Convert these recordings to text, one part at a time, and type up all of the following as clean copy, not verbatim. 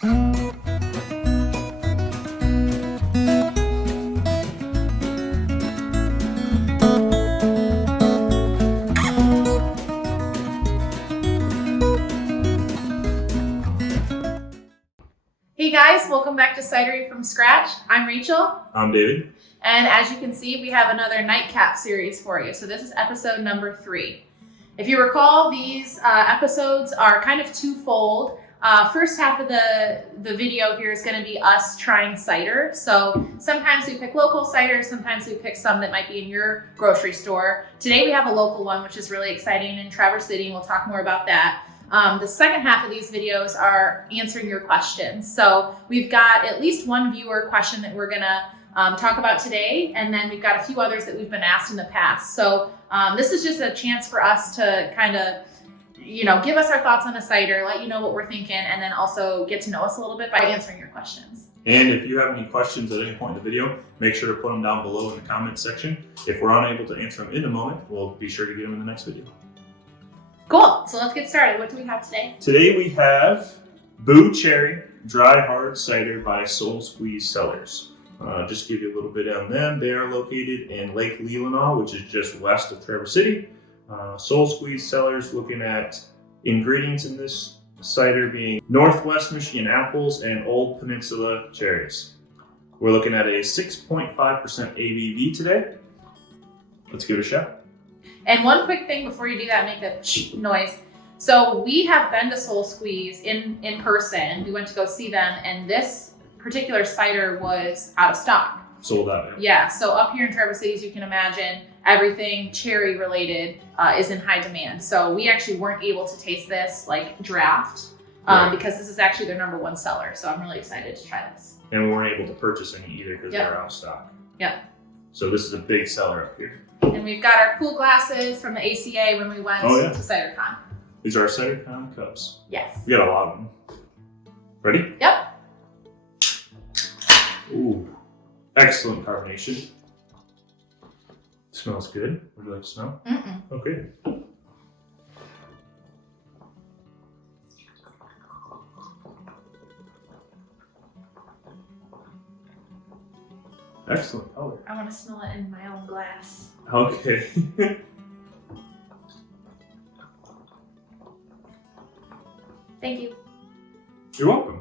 Hey guys, welcome back to Cidery from Scratch. I'm Rachel. I'm David. And as you can see, we have another nightcap series for you. So this is episode number 3. If you recall, these episodes are kind of twofold. First half of the video here is going to be us trying cider. So sometimes we pick local cider, sometimes we pick some that might be in your grocery store. Today we have a local one, which is really exciting in Traverse City, and we'll talk more about that. The second half of these videos are answering your questions. So we've got at least one viewer question that we're gonna talk about today, and then we've got a few others that we've been asked in the past. So this is just a chance for us to kind of, give us our thoughts on a cider, let you know what we're thinking, and then also get to know us a little bit by answering your questions. And if you have any questions at any point in the video, make sure to put them down below in the comments section. If we're unable to answer them in the moment, we'll be sure to get them in the next video. Cool, so let's get started. What do we have today? Today we have Boo Cherry Hard Cider by Cellars. Just to give you a little bit on them, they are located in Lake Leelanau, which is just west of Traverse City. Cellars, looking at ingredients in this cider being Northwest Michigan apples and Old Peninsula cherries. We're looking at a 6.5% ABV today. Let's give it a shot. And one quick thing before you do that, make that noise. So we have been to Soul Squeeze in person. We went to go see them, and this particular cider was out of stock. Sold out. Yeah, so up here in Traverse City, as you can imagine, everything cherry related is in high demand. So we actually weren't able to taste this like draft because this is actually their #1 seller. So I'm really excited to try this. And we weren't able to purchase any either because they're out of stock. Yep. So this is a big seller up here. And we've got our cool glasses from the ACA when we went to CiderCon. These are our CiderCon cups. Yes. We got a lot of them. Ready? Yep. Ooh, excellent carbonation. Smells good. Would you like to smell? Mm-mm. Okay. Excellent color. I want to smell it in my own glass. Okay. Thank you. You're welcome.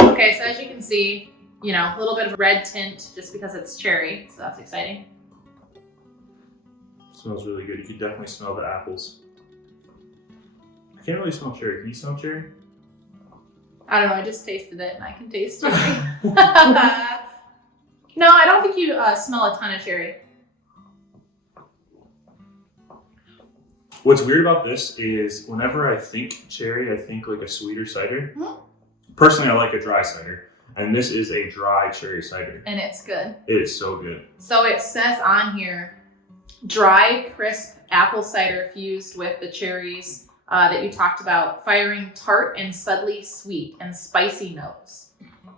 Okay, so as you can see, a little bit of red tint just because it's cherry, so that's exciting. Smells really good. You can definitely smell the apples. I can't really smell cherry. Can you smell cherry? I don't know, I just tasted it and I can taste cherry. No, I don't think you smell a ton of cherry. What's weird about this is whenever I think cherry, I think like a sweeter cider. Mm-hmm. Personally, I like a dry cider, and this is a dry cherry cider. And it's good. It is so good. So it says on here, dry, crisp apple cider fused with the cherries that you talked about, firing tart and subtly sweet and spicy notes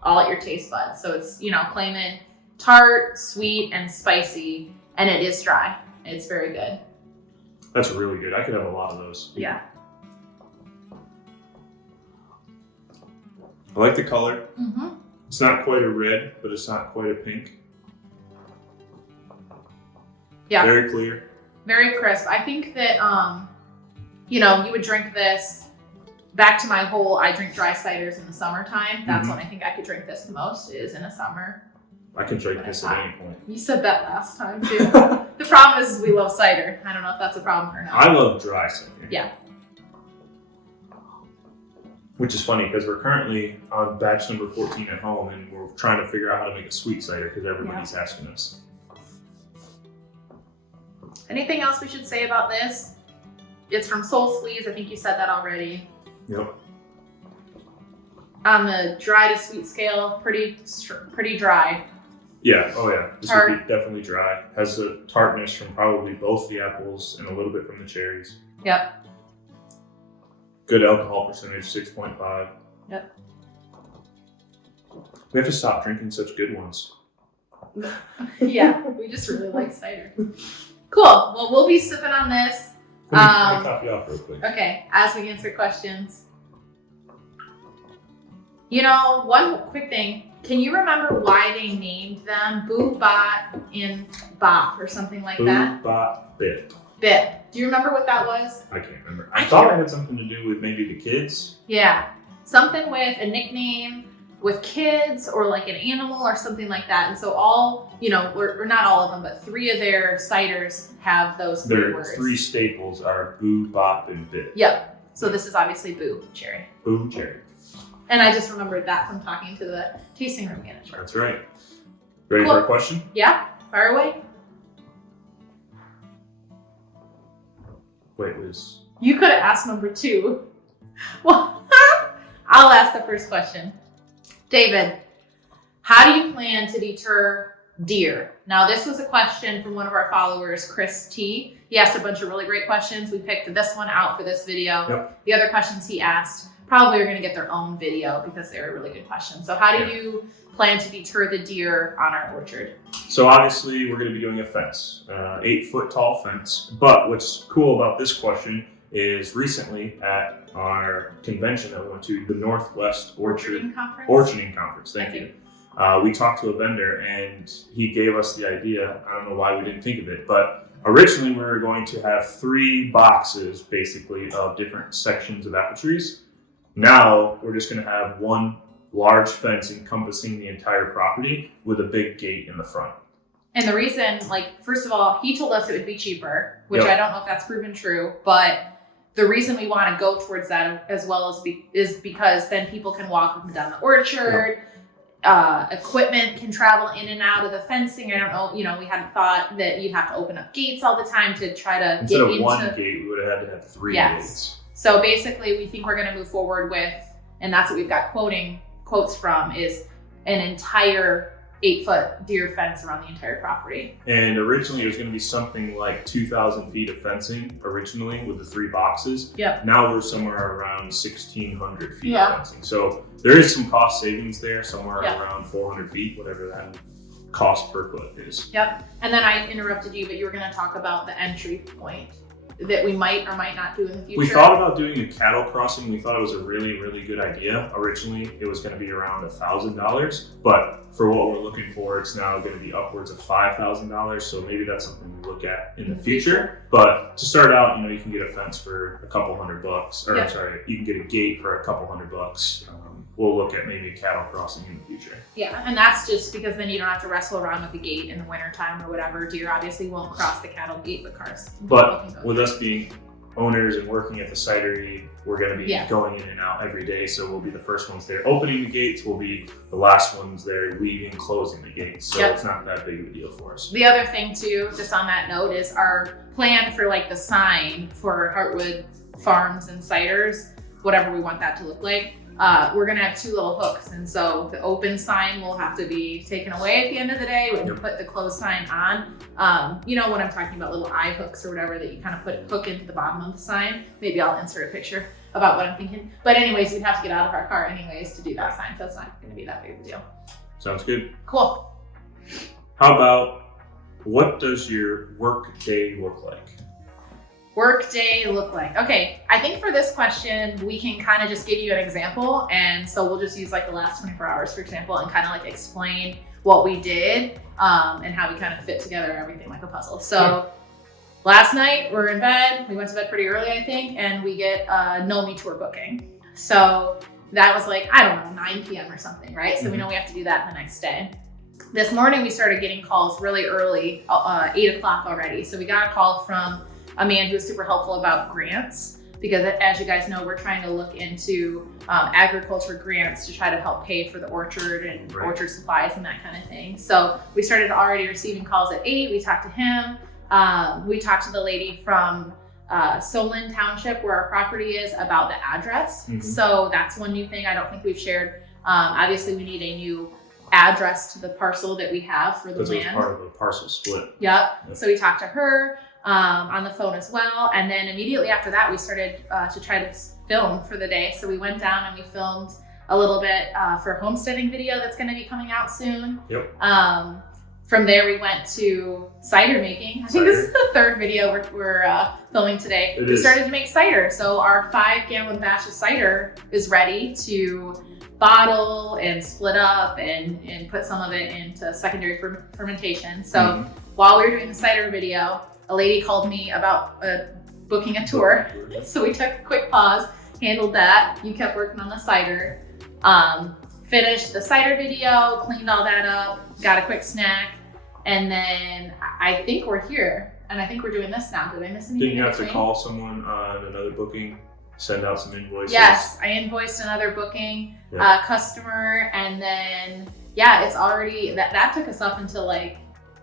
all at your taste buds. So it's, claiming tart, sweet, and spicy, and it is dry. It's very good. That's really good. I could have a lot of those. Yeah. I like the color. Mm-hmm. It's not quite a red, but it's not quite a pink. Yeah. Very clear. Very crisp. I think that, you would drink this, back to my whole, I drink dry ciders in the summertime. That's when I think I could drink this the most, is in the summer. I can drink this at any point. You said that last time too. The problem is we love cider. I don't know if that's a problem or not. I love dry cider. Yeah. Which is funny because we're currently on batch number 14 at home, and we're trying to figure out how to make a sweet cider because everybody's asking us. Anything else we should say about this? It's from Soul Squeeze. I think you said that already. Yep. On the dry to sweet scale, pretty dry. Yeah. Oh yeah. This would be definitely dry. Has the tartness from probably both the apples and a little bit from the cherries. Yep. Good alcohol percentage, 6.5. Yep. We have to stop drinking such good ones. Yeah, we just really like cider. Cool. Well, we'll be sipping on this. Let me copy off real quick. Okay, as we answer questions. One quick thing. Can you remember why they named them Boo, Bot, and Bop or something like that? Boo, Bop, Bip. Bip. Do you remember what that was? I can't remember. I thought it had something to do with maybe the kids. Yeah. Something with a nickname with kids or like an animal or something like that. And so or not all of them, but 3 of their ciders have those 3 words. Their 3 staples are Boo, Bop, and Bip. Yep. So this is obviously Boo Cherry. Boo Cherry. And I just remembered that from talking to the tasting room manager. That's right. Ready for a question? Yeah. Fire away. Wait, Liz. You could have asked number 2. Well, I'll ask the first question. David, how do you plan to deter deer? Now, this was a question from one of our followers, Chris T. He asked a bunch of really great questions. We picked this one out for this video. Yep. The other questions he asked probably are going to get their own video because they were really good questions. So how do you plan to deter the deer on our orchard? So obviously we're going to be doing a fence, 8-foot tall fence. But what's cool about this question is recently at our convention that we went to, the Northwest Orcharding Conference. Thank you. We talked to a vendor and he gave us the idea. I don't know why we didn't think of it, but originally we were going to have 3 boxes basically of different sections of apple trees. Now we're just going to have one large fence encompassing the entire property with a big gate in the front. And the reason, first of all, he told us it would be cheaper, which I don't know if that's proven true, but the reason we want to go towards that as well is because then people can walk up and down the orchard. Equipment can travel in and out of the fencing. I don't know, we hadn't thought that you'd have to open up gates all the time to try to Instead get of into... one gate, we would have had to have 3 gates. So basically, we think we're going to move forward with, and that's what we've got quotes from, is an entire 8-foot deer fence around the entire property. And originally it was going to be something like 2,000 feet of fencing originally with the 3 boxes. Yep. Now we're somewhere around 1,600 feet of fencing. So there is some cost savings there, somewhere around 400 feet, whatever that cost per foot is. Yep. And then I interrupted you, but you were going to talk about the entry point that we might or might not do in the future. We thought about doing a cattle crossing. We thought it was a really, really good idea. Originally, it was going to be around $1,000, but for what we're looking for, it's now going to be upwards of $5,000. So maybe that's something we look at in the future. But to start out, you can get a fence for a couple $100, or sorry, you can get a gate for a couple $100. We'll look at maybe a cattle crossing in the future. Yeah, and that's just because then you don't have to wrestle around with the gate in the wintertime or whatever. Deer obviously won't cross the cattle gate, but cars. But with us being owners and working at the cidery, we're going to be going in and out every day. So we'll be the first ones there opening the gates. We'll be the last ones there leaving, closing the gates. So it's not that big of a deal for us. The other thing too, just on that note, is our plan for the sign for Heartwood Farms and Ciders, whatever we want that to look like. We're going to have 2 little hooks. And so the open sign will have to be taken away at the end of the day when you put the closed sign on. When I'm talking about little eye hooks or whatever that you kind of hook into the bottom of the sign. Maybe I'll insert a picture about what I'm thinking. But anyways, we'd have to get out of our car anyways to do that sign. So it's not going to be that big of a deal. Sounds good. Cool. How about, what does your work day look like? Work day look like? Okay, I think for this question, we can kind of just give you an example. And so we'll just use the last 24 hours, for example, and kind of explain what we did and how we kind of fit together everything like a puzzle. So last night we're in bed. We went to bed pretty early, I think, and we get a No Me Tour booking. So that was 9 p.m. or something, right? So we know we have to do that the next day. This morning we started getting calls really early, 8 o'clock already. So we got a call from a man who was super helpful about grants, because as you guys know, we're trying to look into agriculture grants to try to help pay for the orchard and orchard supplies and that kind of thing. So we started already receiving calls at 8. We talked to him. We talked to the lady from Solon Township, where our property is, about the address. So that's one new thing I don't think we've shared. Obviously, we need a new address to the parcel that we have for the land. Because it was part of the parcel split. Yep. So we talked to her on the phone as well. And then immediately after that, we started to try to film for the day. So we went down and we filmed a little bit for a homesteading video that's going to be coming out soon. Yep. from there, we went to cider making. I think this is the third video we're filming today. We started to make cider. So our 5-gallon batch of cider is ready to bottle and split up and put some of it into secondary fermentation. So while we were doing the cider video, a lady called me about booking a tour. So we took a quick pause, handled that. You kept working on the cider. Finished the cider video, cleaned all that up, got a quick snack, and then I think we're here, and I think we're doing this now. Did I miss anything? Didn't you have to call someone on another booking, send out some invoices? Yes, I invoiced another booking customer, and then it's already, that took us up until like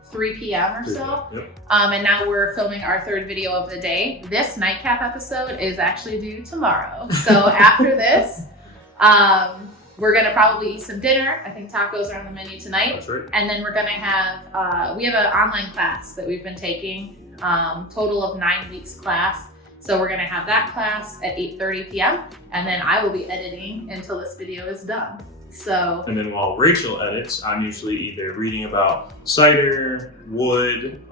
3 p.m. or so. And now we're filming our third video of the day. This nightcap episode is actually due tomorrow. So after this, we're gonna probably eat some dinner. I think tacos are on the menu tonight. That's right. And then we're gonna have, we have an online class that we've been taking, total of 9 weeks class. So we're gonna have that class at 8:30 p.m. And then I will be editing until this video is done. So. And then while Rachel edits, I'm usually either reading about cider, wood,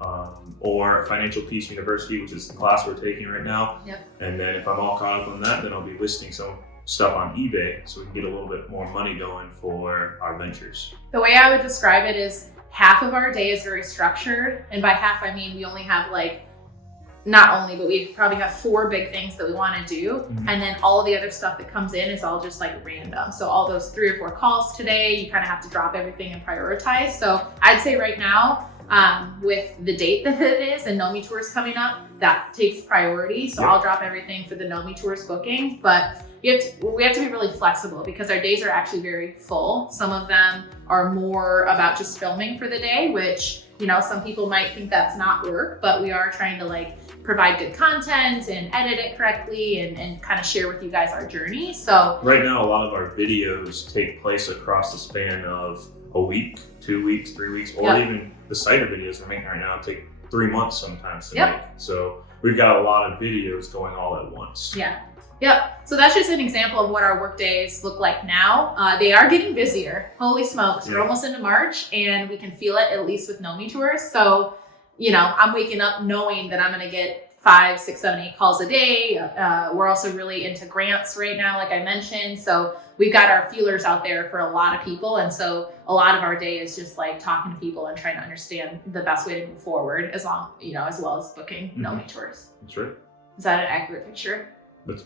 or Financial Peace University, which is the class we're taking right now. And then if I'm all caught up on that, then I'll be listing some stuff on eBay so we can get a little bit more money going for our ventures. The way I would describe it is half of our day is very structured. And by half, I mean we only have but we probably have 4 big things that we want to do. And then all of the other stuff that comes in is all just like random. So all those 3 or 4 calls today, you kind of have to drop everything and prioritize. So I'd say right now, with the date that it is and Know Me Tours coming up, that takes priority. So I'll drop everything for the Know Me Tours booking. But we have to be really flexible because our days are actually very full. Some of them are more about just filming for the day, which, some people might think that's not work, but we are trying to provide good content and edit it correctly and kind of share with you guys our journey. So right now, a lot of our videos take place across the span of a week, 2 weeks, 3 weeks, or even the cider videos we're making right now take 3 months sometimes to make. So we've got a lot of videos going all at once. So that's just an example of what our work days look like now. They are getting busier. Holy smokes. We're almost into March and we can feel it, at least with Know Me Tours. So, I'm waking up knowing that I'm going to get 5, 6, 7, 8 calls a day. We're also really into grants right now, like I mentioned. So we've got our feelers out there for a lot of people. And so a lot of our day is just talking to people and trying to understand the best way to move forward as well as booking Know Me Tours. That's right. Is that an accurate picture? That's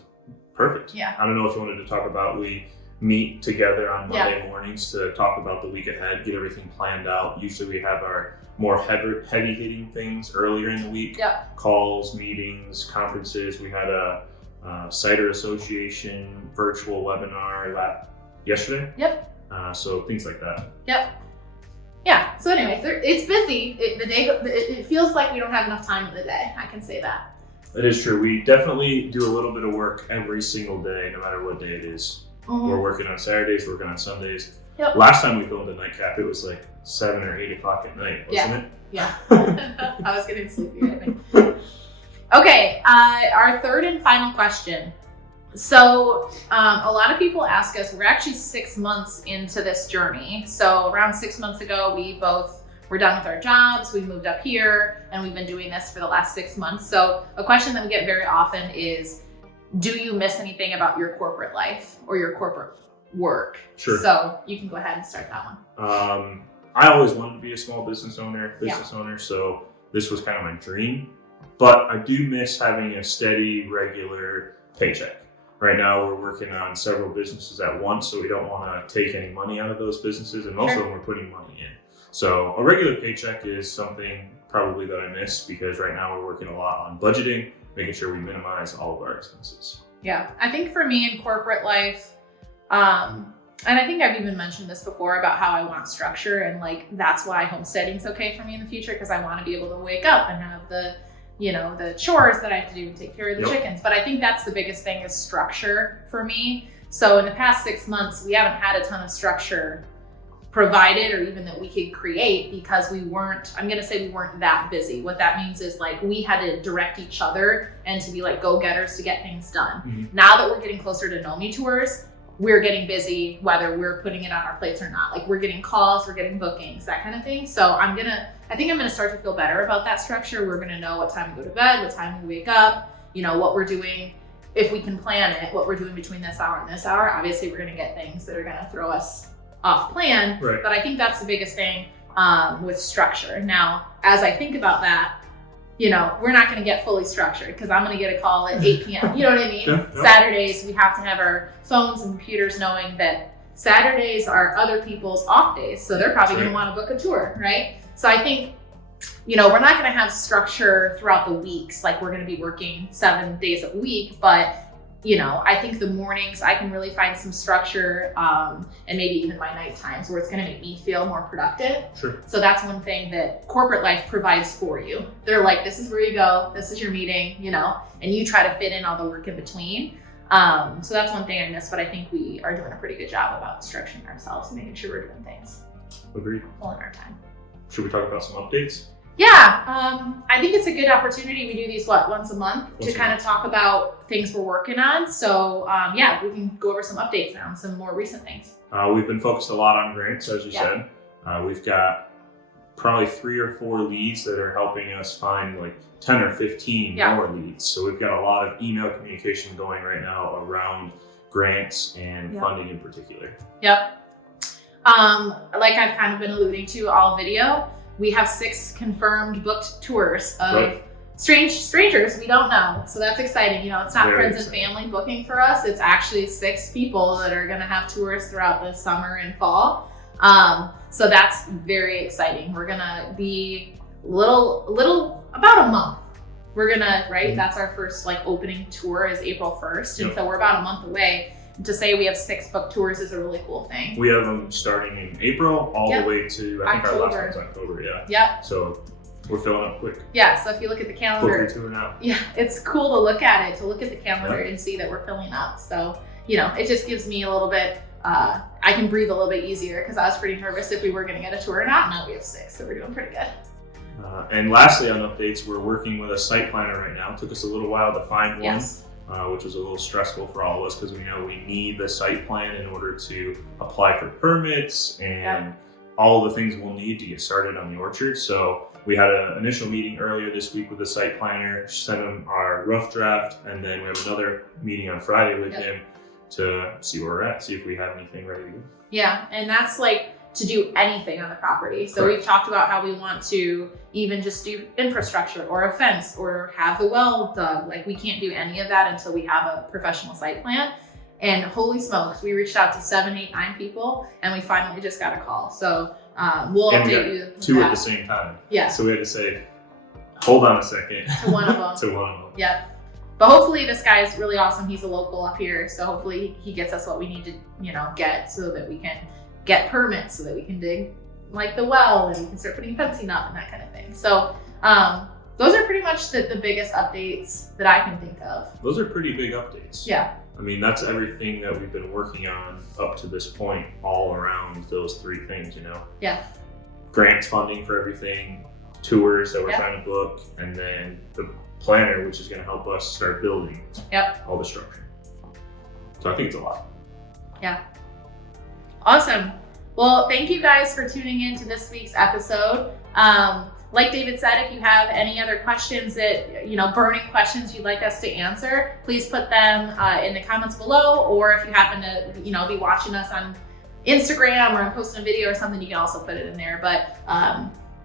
perfect. I don't know if you wanted to talk about, we meet together on Monday mornings to talk about the week ahead, get everything planned out. Usually we have our more heavy hitting things earlier in the week. Calls, meetings, conferences. We had a Cider Association virtual webinar yesterday. So things like that. So anyways, it's busy. It feels like we don't have enough time in the day. I can say that. That is true. We definitely do a little bit of work every single day, no matter what day it is. We're working on Saturdays, working on Sundays. Last time we filmed a nightcap, it was 7 or 8 o'clock at night, wasn't it? I was getting sleepy, I think. Okay, our third and final question. So a lot of people ask us, we're actually 6 months into this journey. So around 6 months ago, we're done with our jobs, we moved up here, and we've been doing this for the last 6 months. So a question that we get very often is, do you miss anything about your corporate life or your corporate work? Sure. So you can go ahead and start that one. I always wanted to be a small business owner, so this was kind of my dream. But I do miss having a steady, regular paycheck. Right now, we're working on several businesses at once, so we don't want to take any money out of those businesses, and most of them we're putting money in. So a regular paycheck is something probably that I miss because right now we're working a lot on budgeting, making sure we minimize all of our expenses. I think for me in corporate life, and I think I've even mentioned this before about how I want structure and that's why homesteading's okay for me in the future, because I want to be able to wake up and have the chores that I have to do and take care of the chickens. But I think that's the biggest thing is structure for me. So in the past 6 months, we haven't had a ton of structure provided or even that we could create because we weren't that busy. What that means is we had to direct each other and to be go-getters to get things done. Now that we're getting closer to Know Me Tours, we're getting busy, whether we're putting it on our plates or not. Like we're getting calls, we're getting bookings, that kind of thing. So I think I'm gonna start to feel better about that structure. We're gonna know what time we go to bed, what time we wake up, what we're doing, if we can plan it, what we're doing between this hour and this hour. Obviously we're gonna get things that are gonna throw us off plan, right. But I think that's the biggest thing with structure. Now, as I think about that, we're not going to get fully structured because I'm going to get a call at 8 p.m. You know what I mean? Yeah. Saturdays, we have to have our phones and computers knowing that Saturdays are other people's off days. So they're probably going to want to book a tour, right? So I think, we're not going to have structure throughout the weeks. Like we're going to be working 7 days a week, but I think the mornings I can really find some structure and maybe even my night times where it's going to make me feel more productive. Sure. So that's one thing that corporate life provides for you. They're like, this is where you go, this is your meeting, and you try to fit in all the work in between. So that's one thing I miss, but I think we are doing a pretty good job about structuring ourselves and making sure we're doing things. Agreed. Full in our time. Should we talk about some updates? Yeah, I think it's a good opportunity. We do these, once a month to kind of talk about things we're working on. So we can go over some updates now and some more recent things. We've been focused a lot on grants, as you said. We've got probably 3 or 4 leads that are helping us find like 10 or 15 more leads. So we've got a lot of email communication going right now around grants and funding in particular. Yep. Like I've kind of been alluding to all video, we have 6 confirmed booked tours of strangers we don't know. So that's exciting. It's not friends and family booking for us. It's actually 6 people that are going to have tours throughout the summer and fall. So that's very exciting. We're going to be about a month. We're going to, that's our first opening tour is April 1st. And so we're about a month away. To say we have 6 booked tours is a really cool thing. We have them starting in April all the way to, I think our last one's October, Yep. So we're filling up quick. Yeah, so if you look at the calendar, tour now. Yeah, it's cool to look at it, to look at the calendar and see that we're filling up. So, it just gives me a little bit, I can breathe a little bit easier because I was pretty nervous if we were going to get a tour or not. Now we have 6, so we're doing pretty good. And lastly on updates, we're working with a site planner right now. It took us a little while to find one. Yes. Which was a little stressful for all of us because we know we need the site plan in order to apply for permits and all the things we'll need to get started on the orchard. So we had an initial meeting earlier this week with the site planner, sent him our rough draft, and then we have another meeting on Friday with him to see where we're at, see if we have anything ready to go. Yeah, and that's to do anything on the property. So we've talked about how we want to even just do infrastructure or a fence or have the well dug. We can't do any of that until we have a professional site plan. And holy smokes, we reached out to 7, 8, 9 people and we finally just got a call. So we'll update you. 2 at the same time. Yeah. So we had to say, hold on a second. To one of them. To one of them. Yep. But hopefully this guy is really awesome. He's a local up here. So hopefully he gets us what we need to, get so that we can get permits so that we can dig the well and we can start putting fencing up and that kind of thing. So those are pretty much the biggest updates that I can think of. Those are pretty big updates. Yeah. I mean, that's everything that we've been working on up to this point, all around those 3 things, Yeah. Grants funding for everything, tours that we're trying to book, and then the planner, which is going to help us start building all the structure. So I think it's a lot. Yeah. Awesome. Well, thank you guys for tuning in to this week's episode. Like David said, if you have any other questions that, burning questions you'd like us to answer, please put them in the comments below. Or if you happen to, be watching us on Instagram or I'm posting a video or something, you can also put it in there. But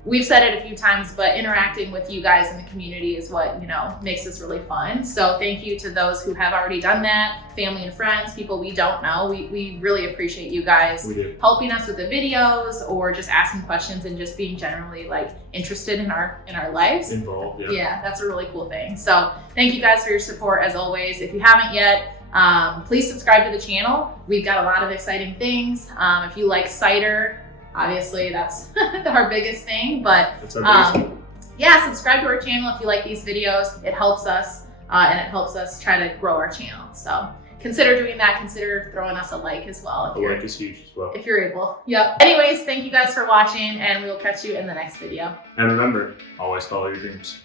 we've said it a few times, but interacting with you guys in the community is what, makes this really fun. So thank you to those who have already done that, family and friends, people we don't know. We really appreciate you guys helping us with the videos or just asking questions and just being generally interested in our lives. Involved, Yeah, that's a really cool thing. So thank you guys for your support as always. If you haven't yet, please subscribe to the channel. We've got a lot of exciting things. If you like cider, obviously that's our biggest thing, but subscribe to our channel if you like these videos. It helps us and it helps us try to grow our channel. So consider doing that. Consider throwing us a like as well. A like is huge as well. If you're able. Yep. Anyways, thank you guys for watching and we will catch you in the next video. And remember, always follow your dreams.